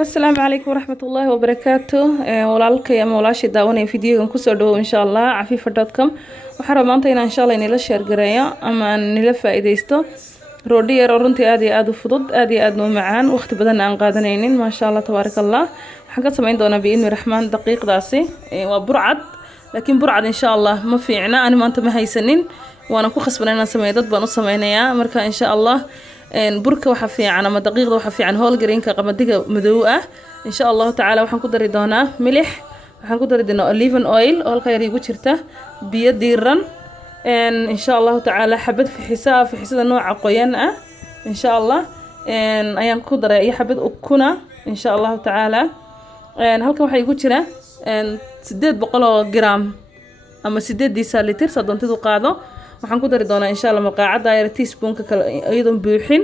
السلام عليكم ورحمة الله وبركاته walaalkay ama walaashii daawanaya fiidiyogan kusoo dhawow insha Allah cafifa.com waxaan rabaa maanta inaan insha Allah inila share gareeyo ama aan nila faa'iideysto roodhi yar oo runtii aad iyo aad u fudud aad iyo aad u macaan waqti badan aan qaadanaynin ma sha Allah tabarakallah waxaan ka sameyn doonaa biidni raxmaan daqiiqdaasi waa burcad laakiin burcad insha Allah ma fiicna ani maanta ma haysanin waana ku khasbanay inaan sameeyo dad baan u sameynayaa marka insha Allah burka waxa fiican ama daqiiqda waxa fiican hool greenka qamadiga madow ah insha Allah taala waxaan ku dari doonaa milix waxaan ku dari doonaa olive oil oo halka yar igu jirta biyo diiran insha Allah taala xabad fixisada nooca qoyan ah insha Allah ayaan ku daray xabad ukuna insha Allah taala halka waxa igu jira 800 gram ama 8 litir sadontidu qaado waxaan ku dari doonaa insha Allah maqaacada yar teaspoonka kale iyadoo buuxin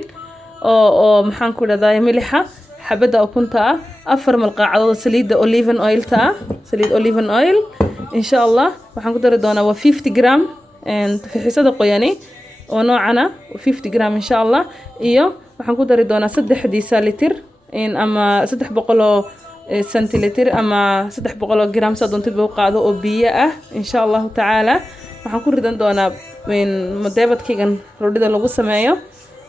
oo maxaan ku dhahdaa milixa xabada ukunta ah 4 malqaacadood saliida olive oil insha Allah waxaan ku dari doonaa 50 gram fixisada qoyani oo noocana 50 gram insha Allah iyo waxaan ku dari doonaa 3 litir ama 300 centiliter ama 300 gram sadontidu qaado oo biyo ah insha Allah taala waxaan ku ridan doonaa madeebadkaygan roodhida lagu sameeyo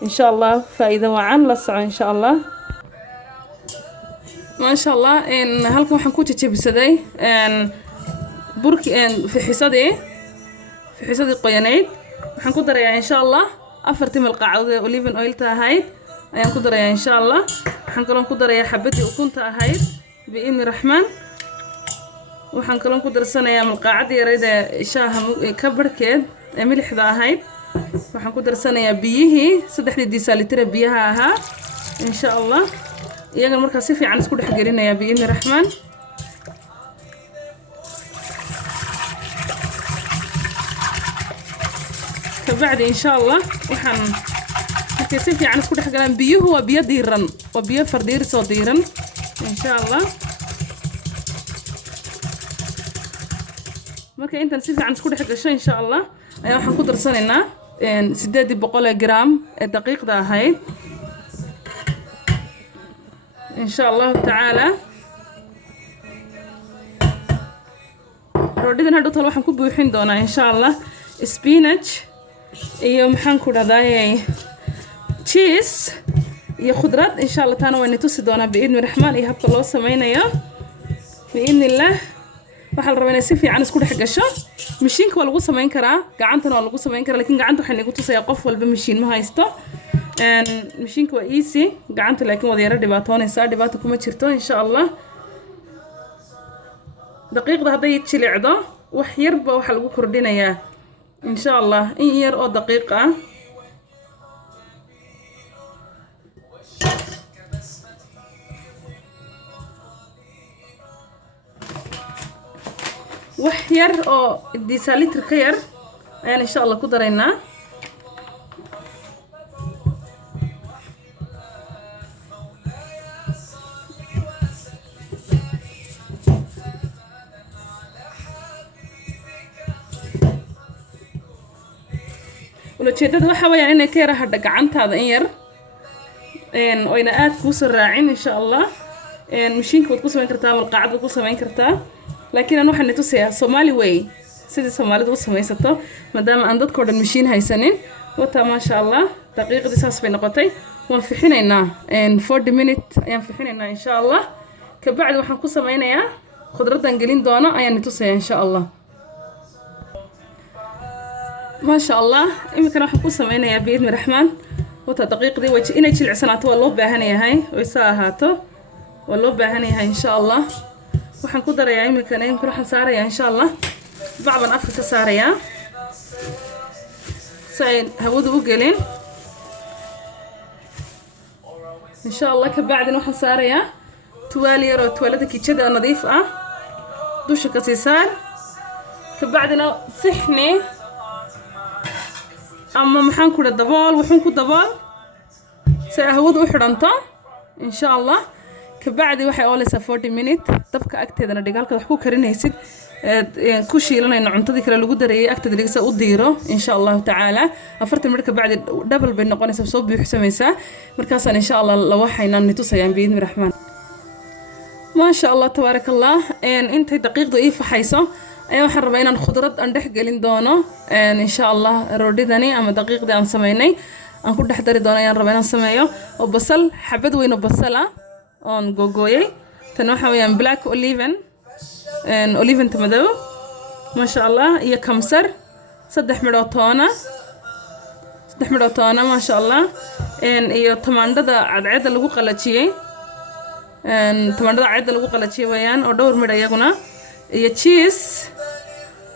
insha Allah faa'iido wacan la soco insha Allah ma sha Allah halkan waxaan ku jajabsaday burki fixisadii qoyanayd waxaan ku darayaa insha Allah 4 malqaacadood ee olive oil ahayd ayaan ku darayaa insha Allah waxaan kaloo ku darayaa xabadii ukunta ahayd biidni raxmaan waxaan kaloo ku darsanayaa malqaacada yareed ee shaaha ka barkeed ee milixda ahayd waxaan ku darsanayaa biyihii 3 litir biyaha ahaa insha Allah iyaga marka si fiican isku dhex gelinayaa biidni raxmaan kabacdi insha Allah waxaan markay si fiican isku dhex galaan biyuhu waa biyo diiran waa biyo fardiir soo diiran insha Allah marka intan si fiican isku dhex gasho insha Allah ayaa waxaan ku darsanaynaa 800 gram ee daqiiqda ahayd insha Allah taala roodhidan hadhow tal waxaan ku buuxin doonaa insha Allah spinach iyo maxaan ku dhahdaa cheese iyo khudrad insha Allah taana waan tusi doonaa biidni raxmaan iyo habka loo sameynayo biidnillah waxa la rabaa inay si fiican isku dhex gasho mishiinka waa lagu sameyn karaa gacantana waa lagu sameyn karaa laakiin gacanta waxay nagu tusayaa qof walba mishiin ma haysto mishiinka waa easy gacanta laakiin wada yara dhibaato kuma jirto insha Allah daqiiqda hadday jilicdo wax yarba waxa lagu kordhinayaa insha Allah in yar oo daqiiq ah wax yar oo 10 litir ka yar ayaan insha Allah ku daraynaa ujeedada waxa weeyaan inay ka yara hadha gacantaada in yar oo ina aad ku soo raacin insha Allah mishiinka waad ku sameyn kartaa malqaacad waad ku sameyn kartaa laakiin aan waxaan tusayaa Somali way sidii Soomaalidu u samaysato maadaama aan dadkoo dhan mishiin haysanin wata ma sha Allah daqiiqadii saas bay noqotay waan fixinaynaa 40 minutes ayaan fixinaynaa insha Allah kabacdi waxaan ku sameynayaa khudradan gelin doono ayaan tusayaa insha Allah ما شاء الله إمكن راح نقول سمعنا يا بإذن الرحمن وتدقيق دي وجه إنك تشيل عسنات والله بهني هاي ويساهاتو والله بهني هاي إن شاء الله وحنقدر يا إمكن راح نسارع إن شاء الله بعض أفريقيا سارية سعيد هودو وقلين إن شاء الله كبعد نروح نسارع توالي رو توالدك كذا نظيف دوش كسيسار كبعدنا صحني أما محن كل الدبال وحن كل دبال سأهود وحرنتا إن شاء الله كبعد وحي أولي 40 minute تبقى أكتر أنا دقالك وحكو كرين هيسد كوشي لنا إنه عنتدي كلا لو قدر أكتر دقيقة أديره إن شاء الله تعالى أفرت المركة بعد دبل بين نقول نسب صوب بيحسميسا مركزا إن شاء الله لو حينا نتوسع يعني بإذن الرحمن ما شاء الله تبارك الله. انت دقيقة ايه فحيصة ايوه waxaan rabaa inaan khudrad aan dhex gelin doono insha Allah roodhidani ama daqiiqdii aan sameynay aan ku dhex dari doono ayaan rabaa inaan sameeyo oo basal xabad weyn oo basal ah oon googooyay tan waxa weeyaan black oliven madow ما شاء الله iyo kamsar saddex midho toona ما شاء الله iyo tamaandhada cadceeda lagu qalajiyay tamaandhada cadceeda lagu qalajiyay weeyaan oo dhowr midho iyaguna iyo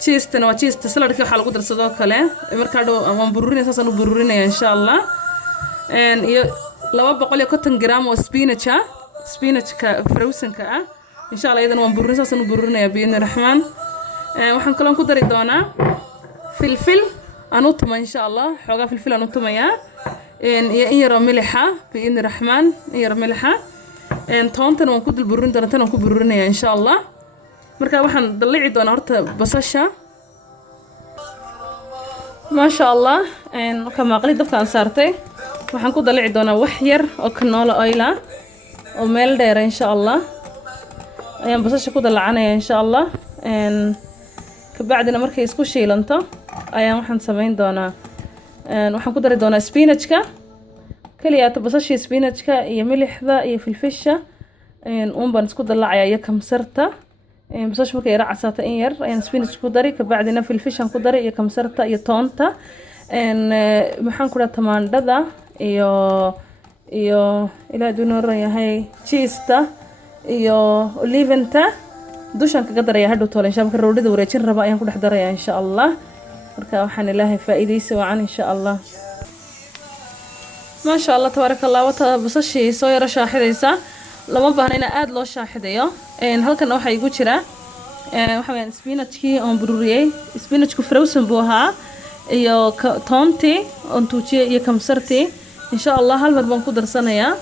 cheese-tana waa cheese saladka waxa lagu darsadoo kale marka dhow waan bururinaya saasaan u bururinaya insha Allah iyo 250 gram oo spinach-ka frozen-ka ah insha Allah iyadana waan bururinaya saasaan u bururinaya biidni raxmaan waxaan kaloo ku dari doonaa filfil aan u tumo insha Allah xoogaa filfil aan u tumayaa iyo in yar oo milixa biidni raxmaan in yar milixa toontan waan ku dul bururin doonaa tan waan ku bururinaya insha Allah marka waxaan dalici doonaa horta basasha ما شاء الله كما قلت دفع صارتي waxaan ku dalici doonaa wax yar oo canola oil ah oo meel dheer insha Allah ayaan basasha ku dalacanaya insha Allah kabacdina markay isku shiilanto ayaan waxaan sameyn doonaa waxaan ku dari doonaa spinach-ka kaliya basasha spinach-ka iyo milixda iyo filfisha baan isku dalacaya iyo kamsarta basasha markay yara casaato in yar ayaan spinach ku dari kabacdina filfishan ku dari iyo kamsarta iyo toonta maxaan ku dhaha tamaandhada iyo ilaa dunoran yahay cheese-ta iyo oliventa dushan kaga daraya hadhow toole insha marka roodhida wareejin raba ayaan ku dhex daraya insha Allah marka waxaan ilaahay faa'iideysi wacan insha Allah ما شاء الله تبارك الله wata basashii soo yara shaaxidaysa lama baahna in aad loo shaaxidayo halkan waxa igu jira waxa weeyaan spinach-kii oo bururiyay spinach-ku frozen buu ahaa iyo toontii oo tuujiyay iyo kamsartii insha Allah hal mar baan ku darsanayaa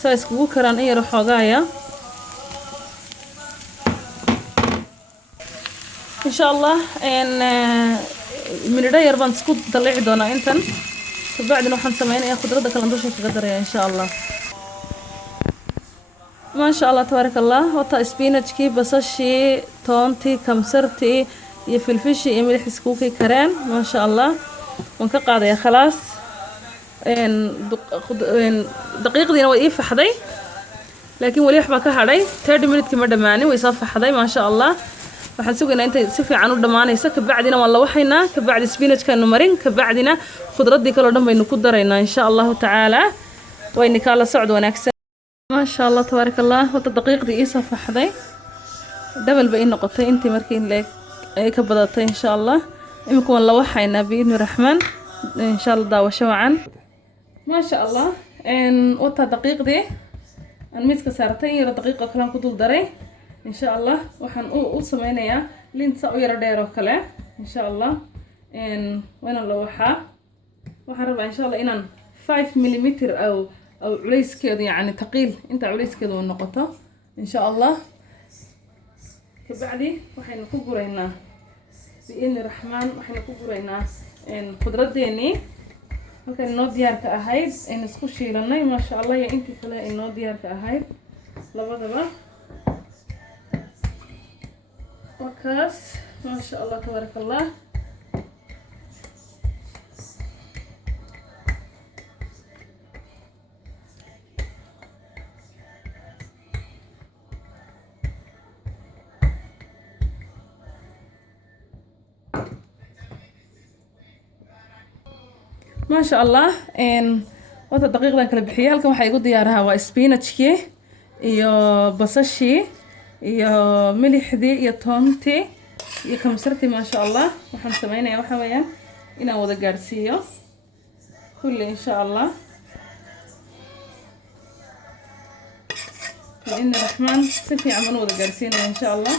saa iskugu karaan in yar xoogaya insha Allah minidha yar baan isku dalici doonaa intan kabacdina waxaan sameynayaa khudradda kala dusha kaga daraya insha Allah ما شاء الله تبارك الله وطا سبيناتشكي بصشي تونتي كمسرتي يفلفشي يملح سكوكي كران ما شاء الله ونكقعد يا خلاص دقيقة دينا وإيه فحدي لكن ولي حبا كهدي 30 minute كما دماني ويصف حدي ما شاء الله وحنسوق إن أنت سفي عنو دمانيسا كبعدنا والله وحينا كبعد سبيناتش كانو مرين كبعدنا خضرات دي كلو دم بينو كدرينا إن شاء الله تعالى وإنك على صعد ونكسر ما شاء الله تبارك الله وتا دقيق دي إيسا فحدي دبل بإن نقطة انتي مركين لك أي كبضاتي إن شاء الله إمكو والله وحينا بإذن الرحمن إن شاء الله داوة شوعا ما شاء الله وتا دقيق دي الميسك سارتين يرى دقيقة كلام كدول داري إن شاء الله وحن سمينيا لين تساوي يرى دايرو كلا إن شاء الله وين اللوحة وحرب إن شاء الله إنان 5 ملم أو عليس كذا يعني ثقيل أنت عليس كذا والنقطة إن شاء الله كبعدي وحين كبرينا بإذن الرحمن وحين كبرينا قدرات ديني ممكن النود ديارك أهيد إن سكوشي لنا ما شاء الله يا أنتي خلا النود ديارك أهيد لبضبا وكاس ما شاء الله تبارك الله ما شاء الله وقت دقيقة كلا بحية هلكم حيقول ديارها وسبيناتشكي iyo basashii iyo milixdii iyo toontii iyo kamsartii ma sha Allah waxaan sameeynayaa waxa weeyaan inaan wada gaarsiiyo kulli insha Allah in rahman si fiican wada gaarsiinaya insha Allah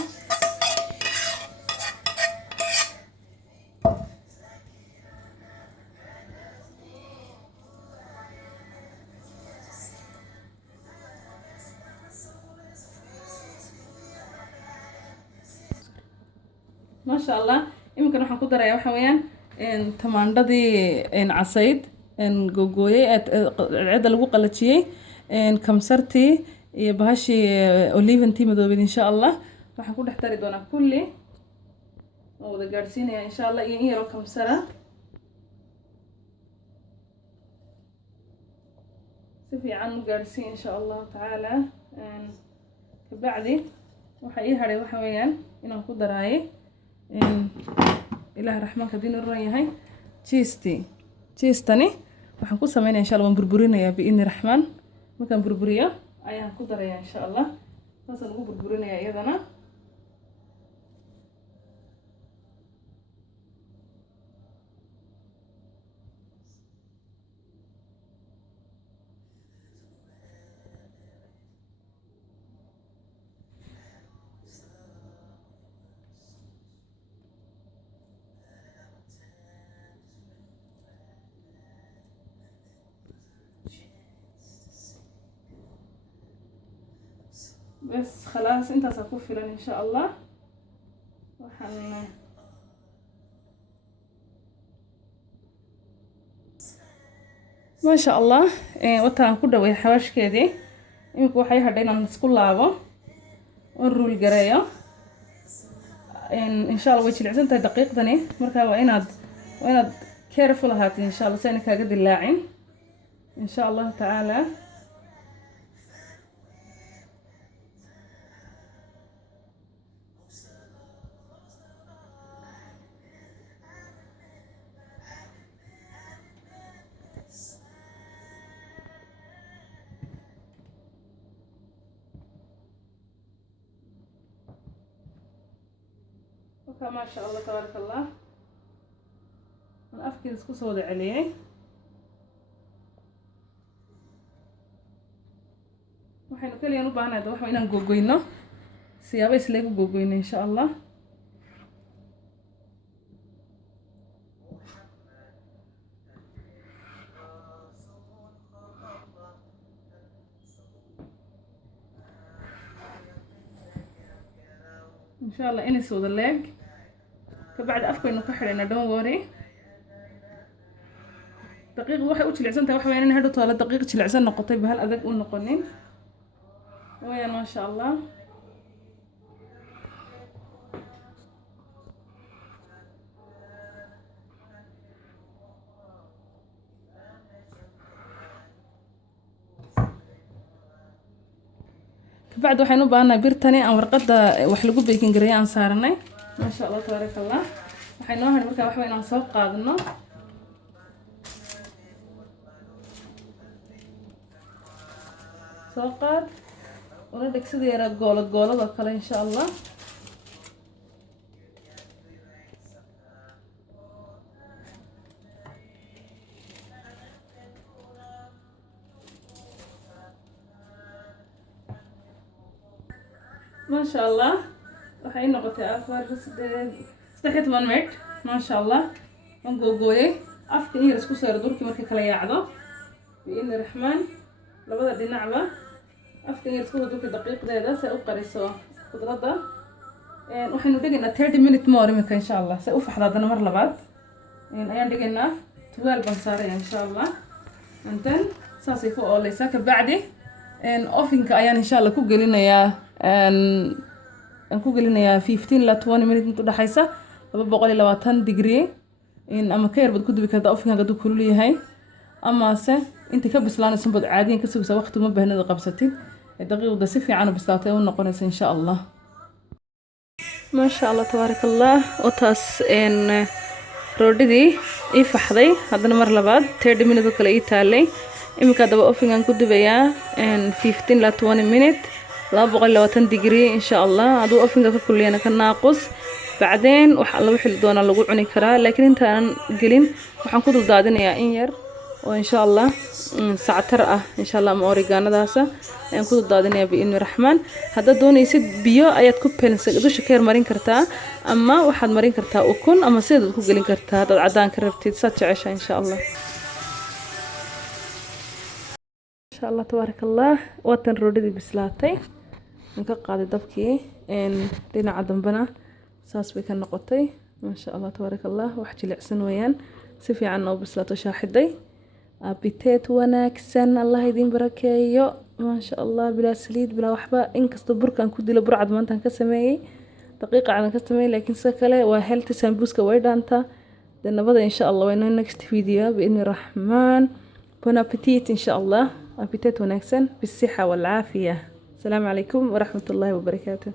ما شاء الله يمكن راح نقدر يا حويان ان تمانددي ان عصيد ان جوجوي العيد اللي قلتشي ان كمسرتي iyo bahashi olive tea madoobid insha Allah waxaan ku dhex dari doonaa kulli oo wada gaarsiinaya insha Allah iyo in yar oo kamsara si fiican u gaarsiin insha Allah taala kabacdi waxa ii haray waxa weeyaan inaan ku daraayo ilaah raxmaanka diin u ran yahay cheese-tani waxaan ku sameeynaa insha Allah waan burburinayaa biidni raxmaan markaan burburiyo ayaan ku darayaa insha Allah saasaan ugu burburinayaa iyadana بس خلاص انت سأكون ان شاء الله ما شاء الله وطان كده وهي حواش كده يمكن waxay hadhayna isku laabo oo rul gareeyo in sha Allah way jilicsan tahay daqiiqdani marka waa inaad careful ahaatiin insha Allah sayna kaaga dilaacin insha Allah taala ما شاء الله تبارك الله أنا أفكر اسكو سودا عليه waxaynu kaliya u baahanahay waxa inaan googoyno siyaabo isleeg u googoyno insha Allah insha Allah inay soo leeg بعد أفكر كحرنا don't worry دقيقة واحد وتشلعسن تروح وين هذا طالع دقيقة تشلعسن نقطة بهالأدق والنقطين ويا ما شاء الله بعد وحين نبغى بيرتني أو ورقة وحلقوا بيكنج ريان صارني ما شاء الله تبارك الله waxay noo hayn markaa wax weyn aan soo qaadano soo qaad una dhigsideera goolada kale insha Allah ما شاء الله waxay noqotay afar saddex minute ما شاء الله waan googooyay afka in yar isku soo durkii markii kala yaacdo biidni raxmaan labada dhinacba afka in yar isku durkii daqiiqdeeda si u qariso khudradda waxaynu dhigaynaa 30 minute more imika insha Allah si u faxdaadana mar labaad ayaan dhigaynaa 12 baan saaraya insha Allah intan saasay ku oolaysaa ka bacdi ovenka ayaan insha Allah ku gelinayaa aan ku gelinayaa 15 ila 20 minute inta dhaxaysa 220 degree ama ka yar bad ku dubi kartaa ovenka haduu kulul yahay ama se inta ka bislaanayso bad caadiyan ka sugaysa waqti ma baahnida qabsatid daqiiqda si fiican u bislaatay oo noqonaysa insha Allah ما شاء الله تبارك الله وتاس roodhidii ii faxday haddana mar labaad 30 minute oo kale ii taalay imika daba ovenkan ku dubayaa 15 ila 20 minute 220 degree insha Allah aduu ovenka ka kuliyana ka naaqus bacdeen waxa lagu xil doona lagu cuni karaa laakiin intaan gelin waxaan ku dul daadinayaa in yar oo insha Allah saatar ah insha Allah ma oreganadaasa aan ku dul daadinayaa biidni raxmaan hadda doonaysid biyo ayaad ku peelsan dusha ka marin kartaa ama waxaad marin kartaa ukun ama sidaad ku gelin kartaa dad cadaan ka rabtid saad jeceshaa insha Allah insha Allah tabarakallah watan roodhidii bislaatay aan ka qaaday dabkii dhinaca dambana saas bay ka noqotay ma sha Allah tabarakallah wax jilicsan weeyaan si fiican oo bislaato shaaxiday abitet wanaagsan Allah idin barakeeyo ما شاء الله بلا سليد بلا وحبة إنكستو بركان كودي لبرعد ما أنت كسمية دقيقة عن كسمية لكن سكلة وهلت سمبوسكا ويدا أنت لأن بدأ إن شاء الله وإنه next فيديو بإذن الرحمن. بون أبيتيت إن شاء الله. أبيتيت ونكسن بالصحة والعافية. السلام عليكم ورحمة الله وبركاته.